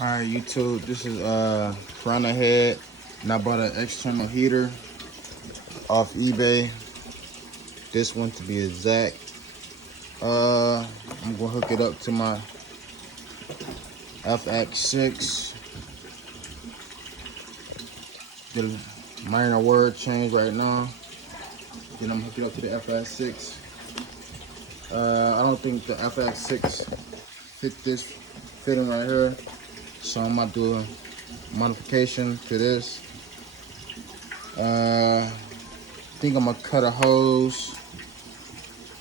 Alright, YouTube, this is front ahead, and I bought an external heater off eBay. This one to be exact. I'm gonna hook it up to my FX6. Get a minor word change right now. Then I'm hooking up to the FX6. I don't think the FX6 fit this fitting right here, so I'm gonna do a modification to this. I think I'm gonna cut a hose,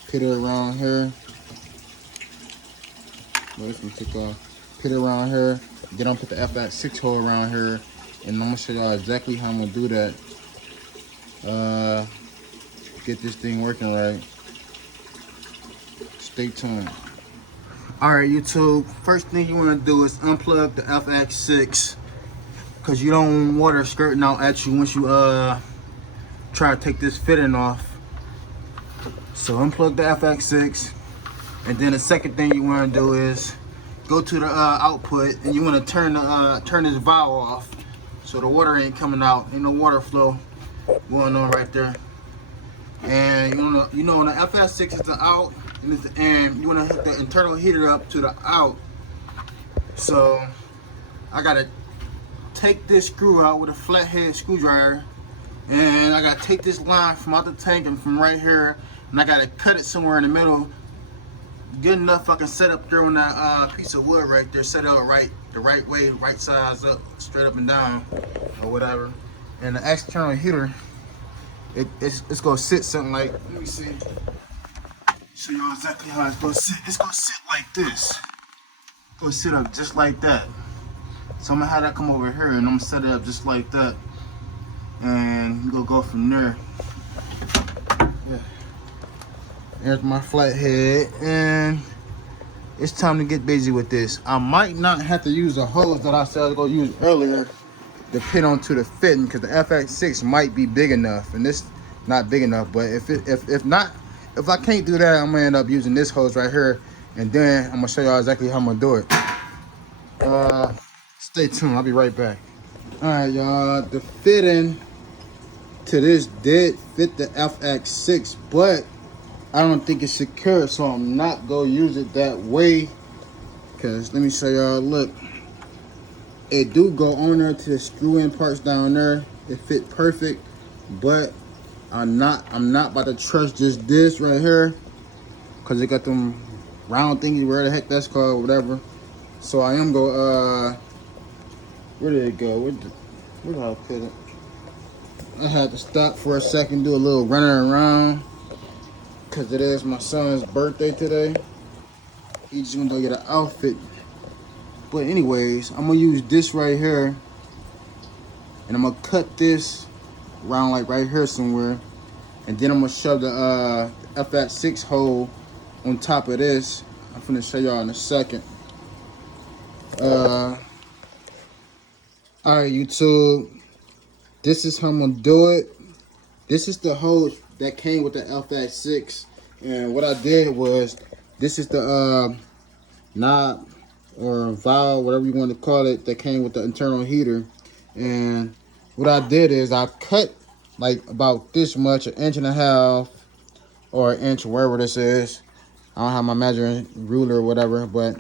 put it around here. Put it around here. Then I'm gonna put the FX6 hole around here, and I'm gonna show y'all exactly how I'm gonna do that. Get this thing working right. Stay tuned. All right, YouTube. First thing you want to do is unplug the FX6, cause you don't want water skirting out at you once you try to take this fitting off. So unplug the FX6, and then the second thing you want to do is go to the output, and you want to turn this valve off, so the water ain't coming out. Ain't no water flow going on right there. And you know when the FX6 is the out, and it's the in, you want to hook the internal heater up to the out. So I gotta take this screw out with a flathead screwdriver, and I gotta take this line from out the tank and from right here, and I gotta cut it somewhere in the middle. Good enough I can set up there on that piece of wood right there, set it up the right way, right size up, straight up and down, or whatever. And the external heater, it's gonna sit something like, let me see, show y'all exactly how it's gonna sit. It's gonna sit like this. It's gonna sit up just like that. So I'm gonna have that come over here, and I'm gonna set it up just like that, and we're gonna go from there. Yeah. There's my flathead, and it's time to get busy with this. I might not have to use the hose that I said I was gonna use earlier to pin onto the fitting, because the FX6 might be big enough, and this not big enough. But if not, if I can't do that, I'm gonna end up using this hose right here, and then I'm gonna show y'all exactly how I'm gonna do it. Stay tuned. I'll be right back. All right, y'all. The fitting to this did fit the FX6, but I don't think it's secure, so I'm not gonna use it that way. Cause let me show y'all. Look. It do go on there to the screw-in parts down there. It fit perfect, but I'm not about to trust just this right here, cause it got them round thingies, where the heck that's called, whatever. So I am go where did it go? Where did I put it? I had to stop for a second, do a little running around, cause it is my son's birthday today. He just gonna go get an outfit. But anyways, I'm gonna use this right here, and I'm gonna cut this around like right here somewhere, and then I'm gonna shove the FX6 hole on top of this. I'm gonna show y'all in a second. All right, YouTube, this is how I'm gonna do it. This is the hose that came with the FX6, and what I did was, this is the knob or valve, whatever you want to call it, that came with the internal heater. And what I did is I cut like about this much, 1.5 inches or 1 inch, wherever this is. I don't have my measuring ruler or whatever, but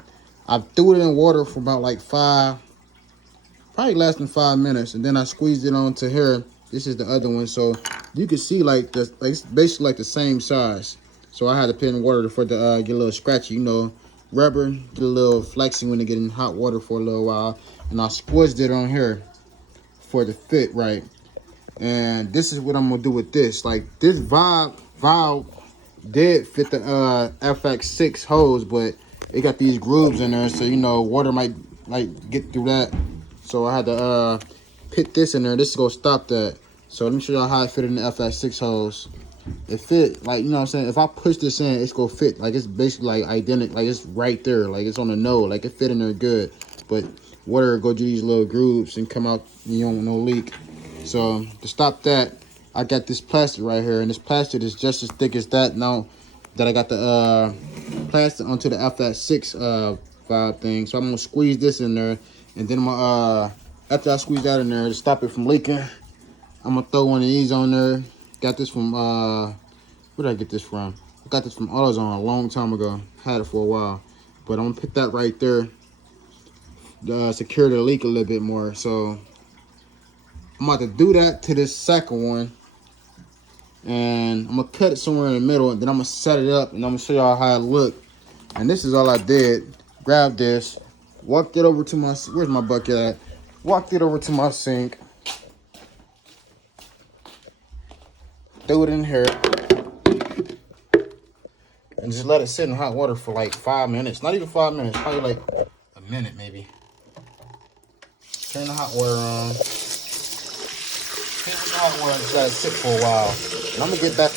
I threw it in water for about like probably less than 5 minutes, and then I squeezed it onto here. This is the other one, so you can see like this, like it's basically like the same size. So I had to put in water for it to get a little scratchy, you know. Rubber get a little flexy when they get in hot water for a little while, and I squished it on here for the fit right. And this is what I'm gonna do with this. Like, this valve did fit the FX6 hose, but it got these grooves in there, so you know water might like get through that. So I had to put this in there. This is gonna stop that. So let me show y'all how it fit in the FX6 hose. It fit, like, you know what I'm saying, if I push this in, it's gonna fit. Like, it's basically like identical, like it's right there, like it's on the nose, like it fit in there good. But water go through these little grooves and come out, you don't want no leak. So to stop that, I got this plastic right here, and this plastic is just as thick as that. Now that I got the plastic onto the FX6 5 thing. So I'm gonna squeeze this in there, and then I'm gonna, after I squeeze that in there to stop it from leaking, I'm gonna throw one of these on there. Got this from where did I get this from? I got this from AutoZone a long time ago. Had it for a while, but I'm gonna put that right there to secure the leak a little bit more. So I'm about to do that to this second one, and I'm gonna cut it somewhere in the middle, and then I'm gonna set it up, and I'm gonna show y'all how it look. And this is all I did. Grabbed this, walked it over to my, where's my bucket at? Walked it over to my sink, threw it in here, and just let it sit in hot water for like 5 minutes. Not even 5 minutes, probably like a minute maybe. Turn the hot water on. Turn the hot water and just let it sit for a while. And I'm gonna get back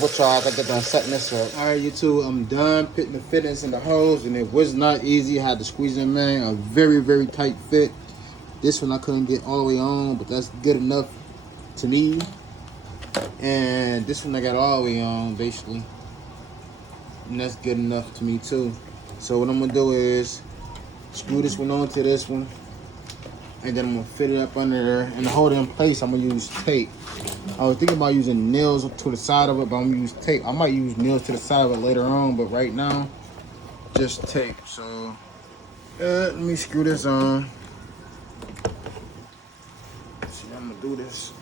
with y'all after I get done setting this up. All right, YouTube, I'm done putting the fittings in the hose, and it was not easy. I had to squeeze them in, a very, very tight fit. This one I couldn't get all the way on, but that's good enough to me. And this one I got all the way on, basically. And that's good enough to me too. So what I'm gonna do is screw this one onto this one, and then I'm gonna fit it up under there. And to hold it in place, I'm gonna use tape. I was thinking about using nails to the side of it, but I'm gonna use tape. I might use nails to the side of it later on, but right now, just tape. So let me screw this on. See, I'm gonna do this.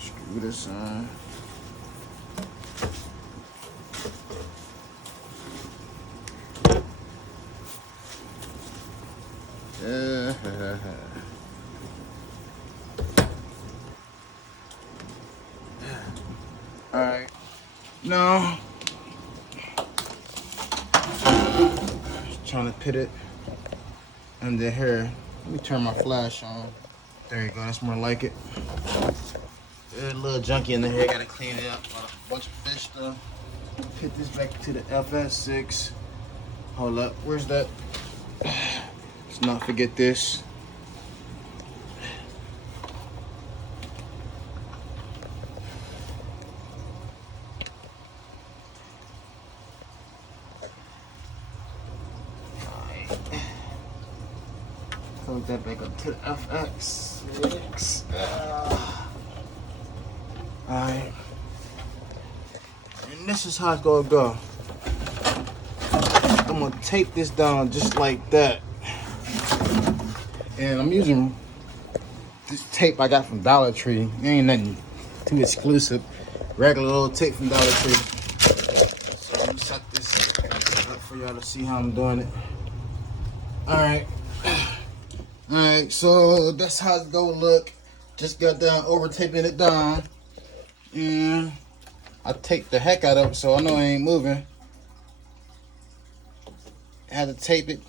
Screw this on. All right, now trying to put it under here. Let me turn my flash on. There you go. That's more like it. There's a little junky in the hair. Gotta clean it up. A bunch of fish stuff. Put this back to the FS6. Hold up. Where's that? Let's not forget this. Plug that back up to the FX6. Alright. And this is how it's gonna go. I'm gonna tape this down just like that. And I'm using this tape I got from Dollar Tree. It ain't nothing too exclusive. Regular little tape from Dollar Tree. So let me set this up for y'all to see how I'm doing it. Alright. Alright, so that's how it's gonna look. Just got done over taping it down. And I taped the heck out of it, so I know it ain't moving. I had to tape it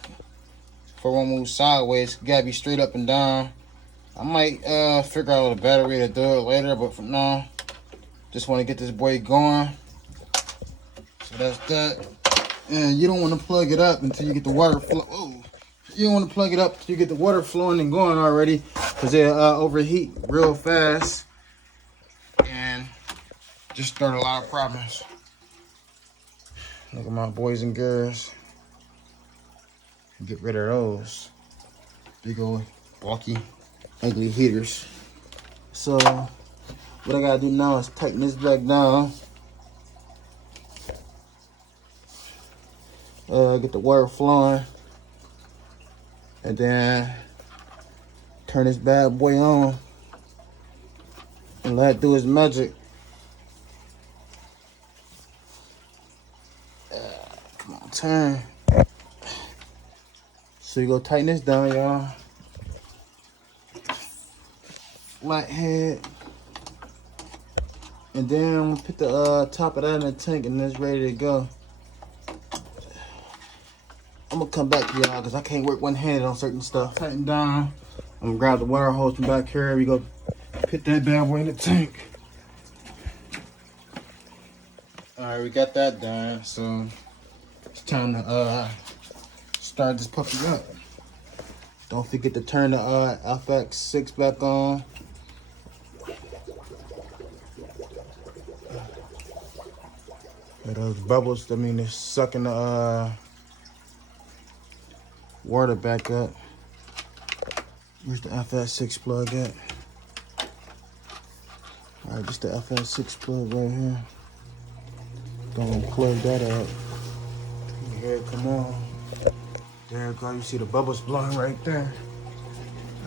for one move sideways. Gotta be straight up and down. I might figure out a better way to do it later, but for now, just want to get this boy going. So that's that. And you don't want to plug it up until you get the water flow. Oh, you don't want to plug it up until you get the water flowing and going already, because they overheat real fast and just start a lot of problems. Look at my boys and girls. Get rid of those big old bulky ugly heaters. So what I gotta do now is tighten this back down, get the water flowing, and then turn this bad boy on and let it do its magic. Come on, turn. So you go tighten this down, y'all. Flat head. And then put the top of that in the tank, and it's ready to go. I'm gonna come back to y'all because I can't work one-handed on certain stuff. Tighten down. I'm gonna grab the water hose from back here. We go put that bad boy in the tank. All right, we got that done. So it's time to start this puppy up. Don't forget to turn the FX6 back on. Those bubbles, I mean, they're sucking the water back up. Where's the FX6 plug at? All right, just the FX6 plug right here. Don't plug that up. You hear it come on. There it go, you see the bubbles blowing right there.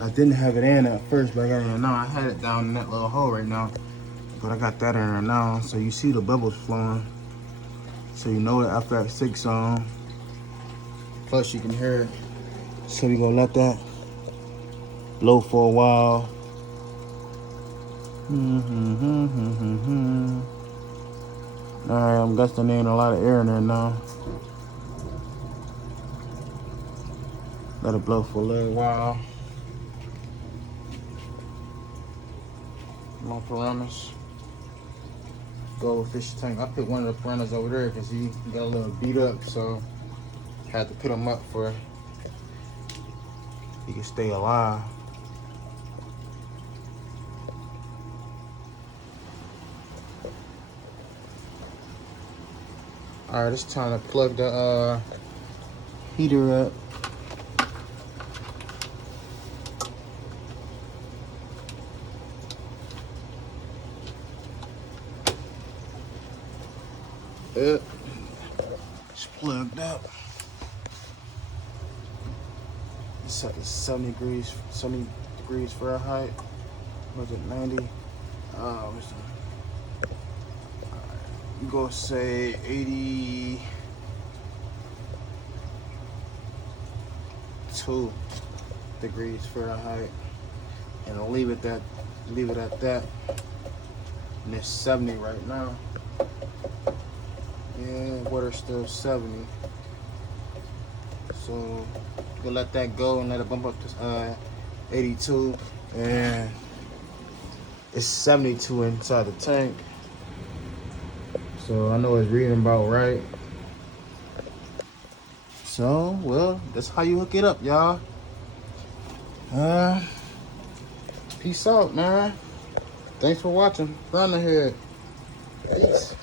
I didn't have it in at first, but I got it in now. I had it down in that little hole right now, but I got that in there now. So you see the bubbles flowing. So you know the FX6 on. Plus you can hear it. So we gonna let that blow for a while. Alright, I'm guessing there ain't a lot of air in there now. Let it blow for a little while. More piranhas. Go with fish tank. I put one of the piranhas over there because he got a little beat up, so had to put him up for he can stay alive. All right, it's time to plug the heater up. It's plugged up. It's set to 70 degrees Fahrenheit. Was it 90? You go say 82 degrees Fahrenheit, and I'll leave it at that. And it's 70 right now. Yeah, water's still 70. So we'll let that go and let it bump up to 82, and it's 72 inside the tank. So I know it's reading about right. So, well, that's how you hook it up, y'all. Peace out, man. Thanks for watching. Run ahead. Peace.